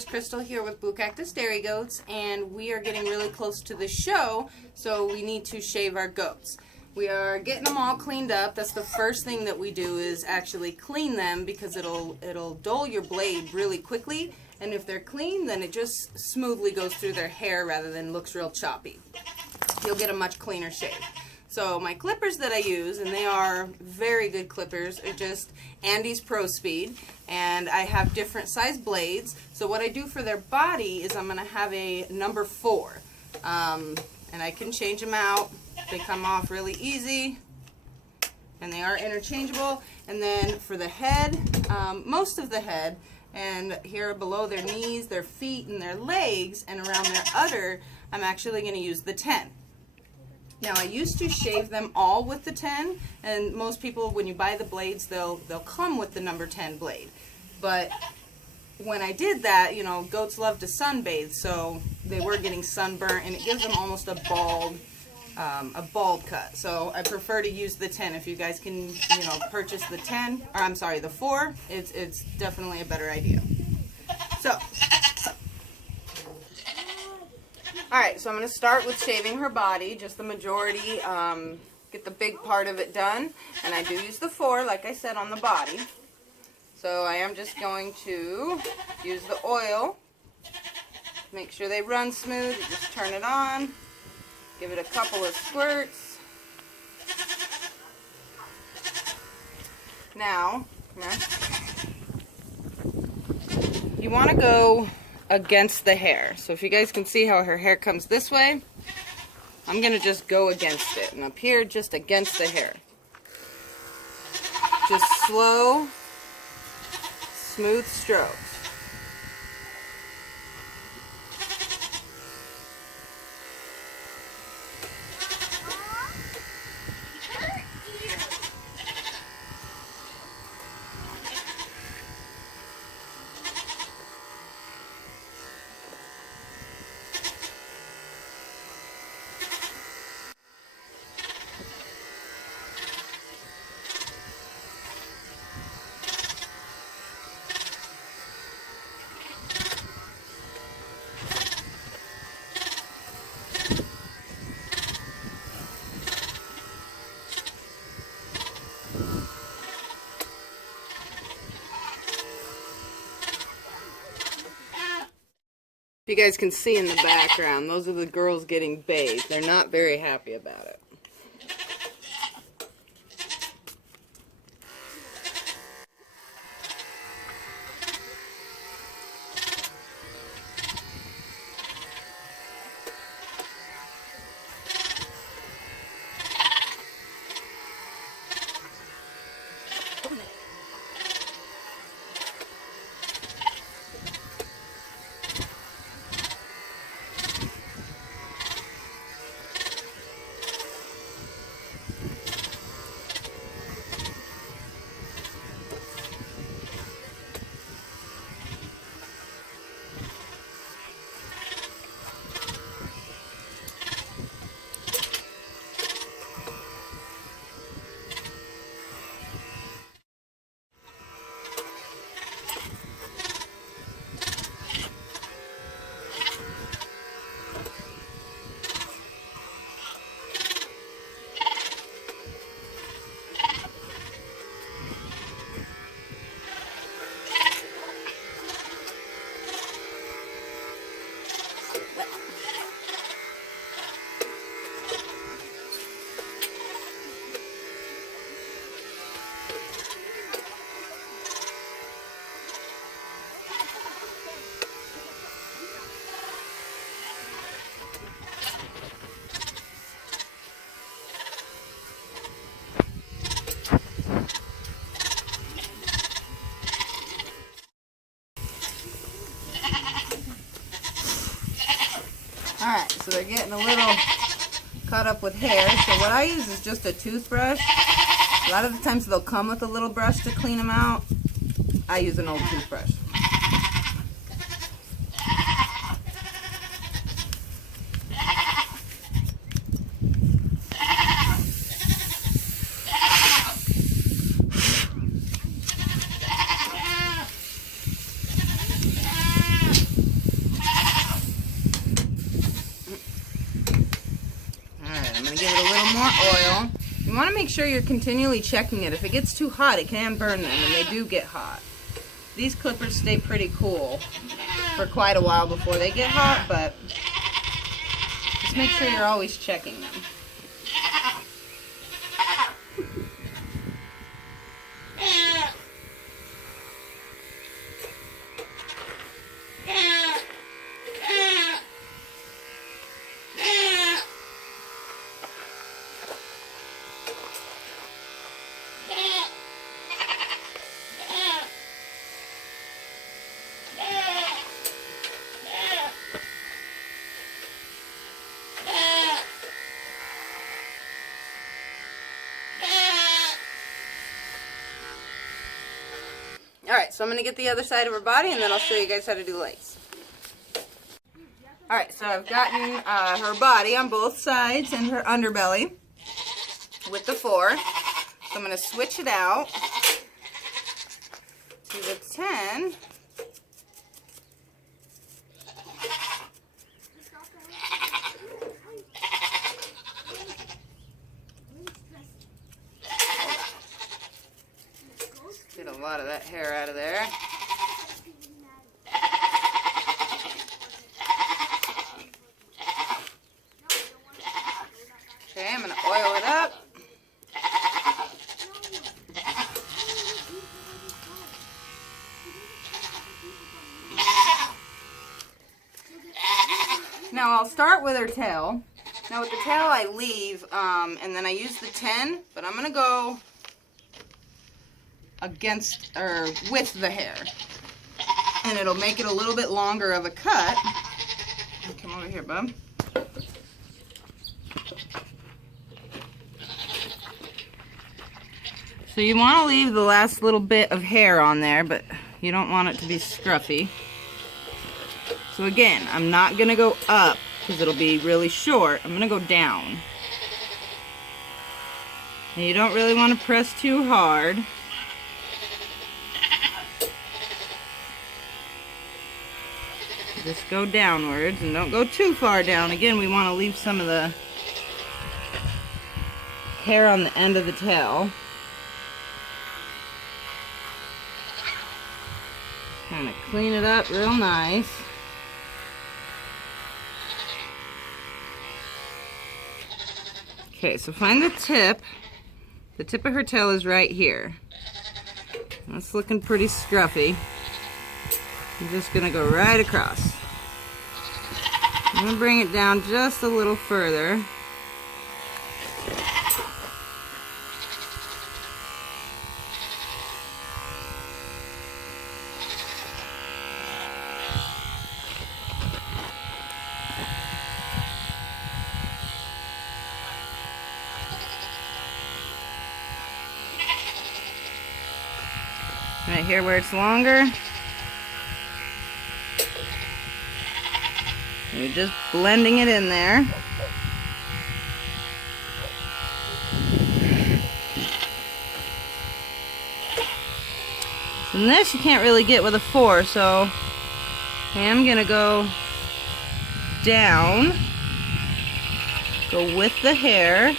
Nurse Crystal here with Blue Cactus Dairy Goats, and we are getting really close to the show, so we need to shave our goats. We are getting them all cleaned up. That's the first thing that we do, is actually clean them, because it'll dull your blade really quickly, and if they're clean, then it just smoothly goes through their hair rather than looks real choppy. You'll get a much cleaner shave. So my clippers that I use, and they are very good clippers, are just ANDIS Pro Speed, and I have different size blades. So what I do for their body is I'm going to have a number 4, and I can change them out. They come off really easy, and they are interchangeable. And then for the head, most of the head, and here below their knees, their feet, and their legs, and around their udder, I'm actually going to use the 10. Now, I used to shave them all with the 10, and most people, when you buy the blades, they'll come with the number 10 blade. But when I did that, you know, goats love to sunbathe, so they were getting sunburnt, and it gives them almost a bald cut. So I prefer to use the 10. If you guys can, you know, purchase the 10, or I'm sorry, the 4, it's definitely a better idea. So, alright, so I'm going to start with shaving her body, just the majority, get the big part of it done. And I do use the 4, like I said, on the body. So I am just going to use the oil, make sure they run smooth. You just turn it on, give it a couple of squirts. Now, you want to go against the hair. So if you guys can see how her hair comes this way, I'm going to just go against it. And up here, just against the hair. Just slow, smooth strokes. You guys can see in the background, those are the girls getting bathed. They're not very happy about it. Alright, so they're getting a little caught up with hair. So what I use is just a toothbrush. A lot of the times they'll come with a little brush to clean them out. I use an old toothbrush. more oil. You want to make sure you're continually checking it. If it gets too hot, it can burn them, and they do get hot. These clippers stay pretty cool for quite a while before they get hot, but just make sure you're always checking them. Alright, so I'm going to get the other side of her body and then I'll show you guys how to do legs. Alright, so I've gotten her body on both sides and her underbelly with the 4. So I'm going to switch it out to the 10. Get a lot of that hair out of there. Okay, I'm going to oil it up. Now I'll start with her tail. Now with the tail I leave, and then I use the 10, but I'm going to go against or with the hair, and it'll make it a little bit longer of a cut. Come over here, bub. So you want to leave the last little bit of hair on there, but you don't want it to be scruffy. So again, I'm not gonna go up because it'll be really short. I'm gonna go down, and you don't really want to press too hard. Just go downwards and don't go too far down. Again, we want to leave some of the hair on the end of the tail. Kind of clean it up real nice. Okay, so find the tip. The tip of her tail is right here. That's looking pretty scruffy. I'm just going to go right across. I'm going to bring it down just a little further. Right here where it's longer. You're just blending it in there. And this you can't really get with a 4, so I'm gonna go down, go with the hair.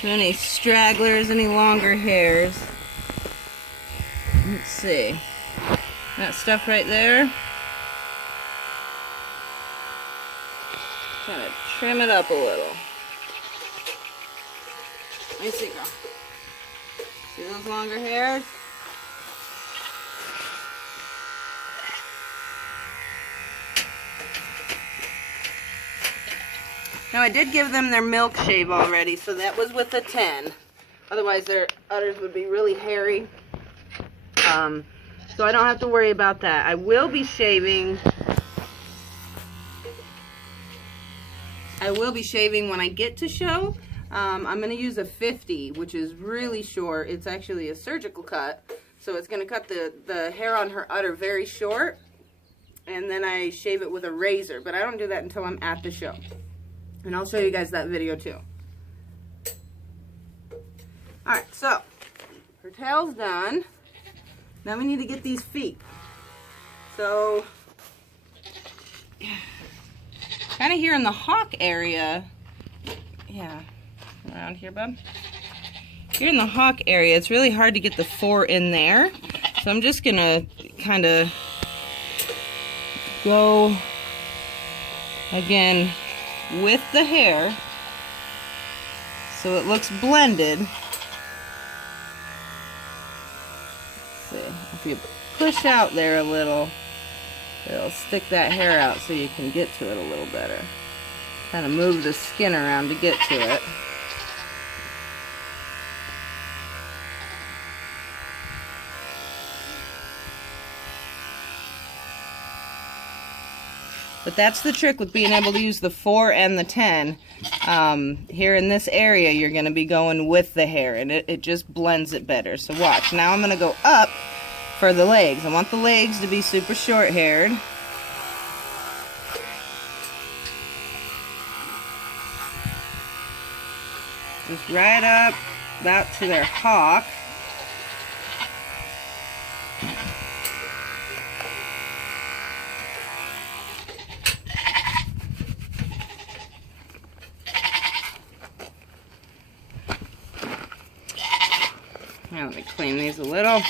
So any stragglers, any longer hairs. Let's see. That stuff right there. Kind of trim it up a little. Let me see, girl. See those longer hairs? Now I did give them their milk shave already, so that was with a 10. Otherwise their udders would be really hairy. So I don't have to worry about that. I will be shaving when I get to show. I'm going to use a 50, which is really short. It's actually a surgical cut. So it's going to cut the hair on her udder very short. And then I shave it with a razor. But I don't do that until I'm at the show. And I'll show you guys that video too. Alright, so her tail's done. Now we need to get these feet. So, kind of here in the hock area, yeah, Around here, bub. Here in the hock area, it's really hard to get the 4 in there. So I'm just gonna kind of go again with the hair so it looks blended. Let's see, if you push out there a little, it'll stick that hair out so you can get to it a little better. Kind of move the skin around to get to it. But that's the trick with being able to use the 4 and the 10. Here in this area, you're going to be going with the hair, and it just blends it better. So watch. Now I'm going to go up for the legs. I want the legs to be super short-haired. Just right up about to their hock. Now let me clean these a little.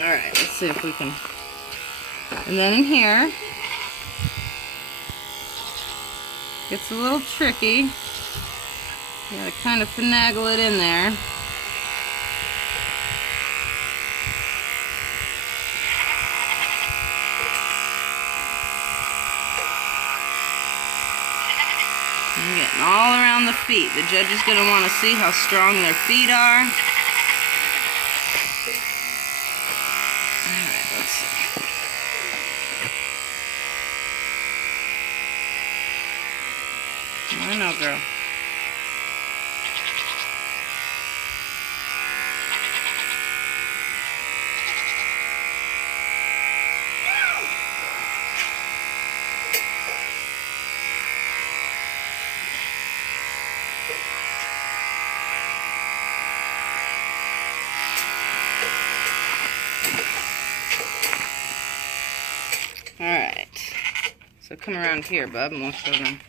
Alright, let's see if we can. And then in here, gets a little tricky. You gotta kind of finagle it in there. I'm getting all around the feet. The judge is going to want to see how strong their feet are. Alright, let's see. I know, girl. Alright, so come around here, bub, and we'll show them.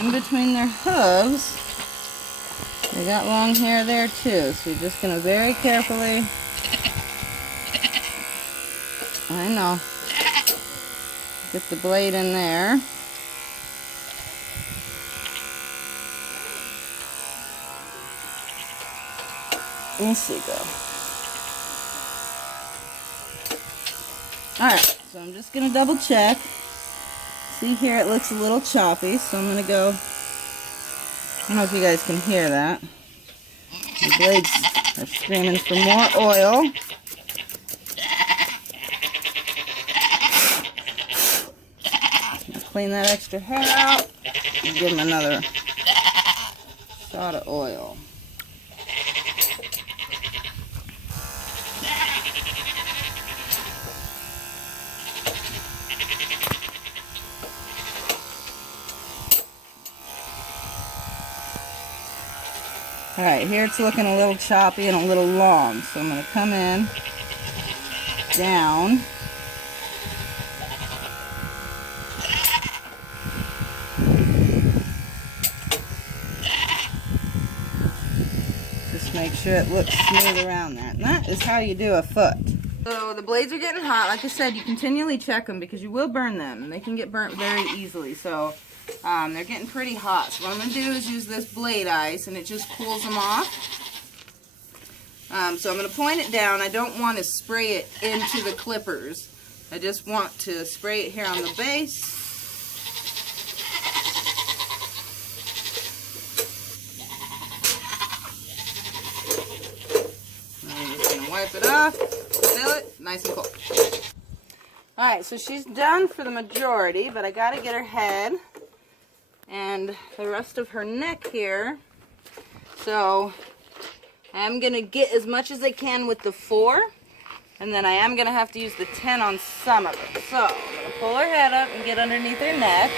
In between their hooves, they got long hair there too, so you're just going to very carefully, I know, get the blade in there. Let's see, go. Alright, so I'm just going to double check. See here, it looks a little choppy, so I'm going to go. I don't know if you guys can hear that. The blades are screaming for more oil. Clean that extra hair out and give them another shot of oil. Alright, here it's looking a little choppy and a little long, so I'm going to come in, down, just make sure it looks smooth around that. And that is how you do a foot. So the blades are getting hot. Like I said, you continually check them because you will burn them. They can get burnt very easily, so they're getting pretty hot. So what I'm going to do is use this blade ice, and it just cools them off. So I'm going to point it down. I don't want to spray it into the clippers. I just want to spray it here on the base. I'm just going to wipe it off, fill it, nice and cool. Alright, so she's done for the majority, but I got to get her head and the rest of her neck here. So I'm going to get as much as I can with the 4, and then I am going to have to use the 10 on some of it. So I'm going to pull her head up and get underneath her neck.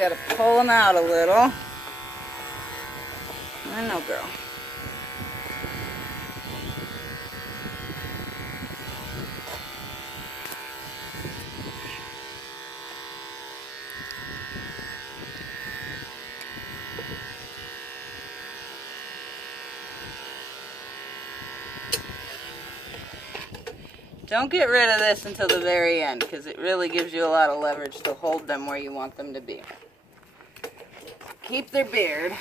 gotta pull them out a little. I know, girl. Don't get rid of this until the very end, because it really gives you a lot of leverage to hold them where you want them to be. Keep their beard.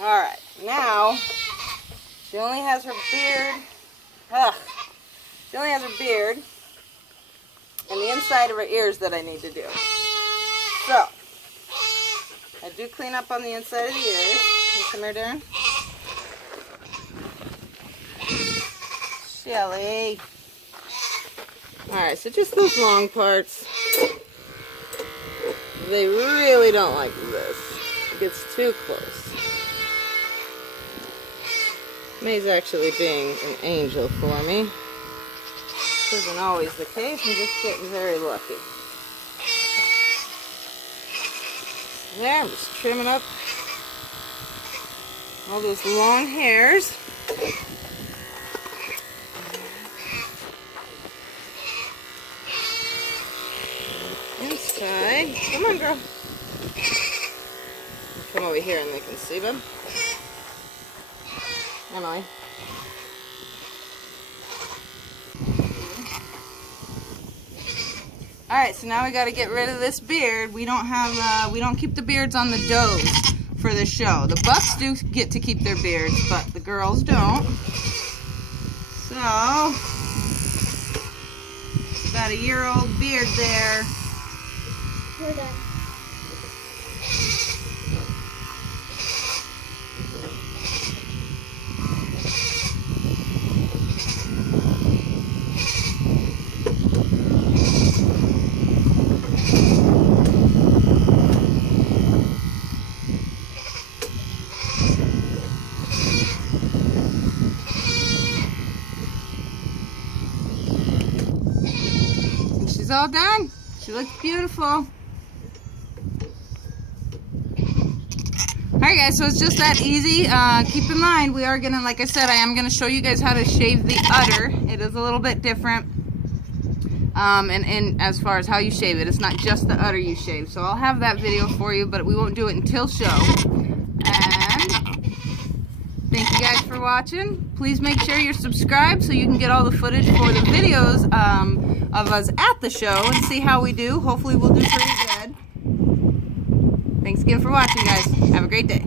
Alright, now she only has her beard. She only has her beard and the inside of her ears that I need to do. So, I do clean up on the inside of the ears. Can you come here, Darren? Shelly. Alright, so just those long parts. They really don't like this. It gets too close. May's actually being an angel for me. This isn't always the case. I'm just getting very lucky. There, I'm just trimming up all those long hairs. Inside. Come on, girl. Come over here and they can see them. Emily. Alright, so now we got to get rid of this beard. We don't have, we don't keep the beards on the does for the show. The bucks do get to keep their beards, but the girls don't. So, about a year-old beard there. We're done. She's all done. She looks beautiful. Alright guys, so it's just that easy. Keep in mind, we are gonna, like I said, I am gonna show you guys how to shave the udder. It is a little bit different. And as far as how you shave it, it's not just the udder you shave. So I'll have that video for you, but we won't do it until show. And thank you guys for watching. Please make sure you're subscribed so you can get all the footage for the videos of us at the show and see how we do. Hopefully we'll do pretty good. Thanks again for watching, guys. Have a great day.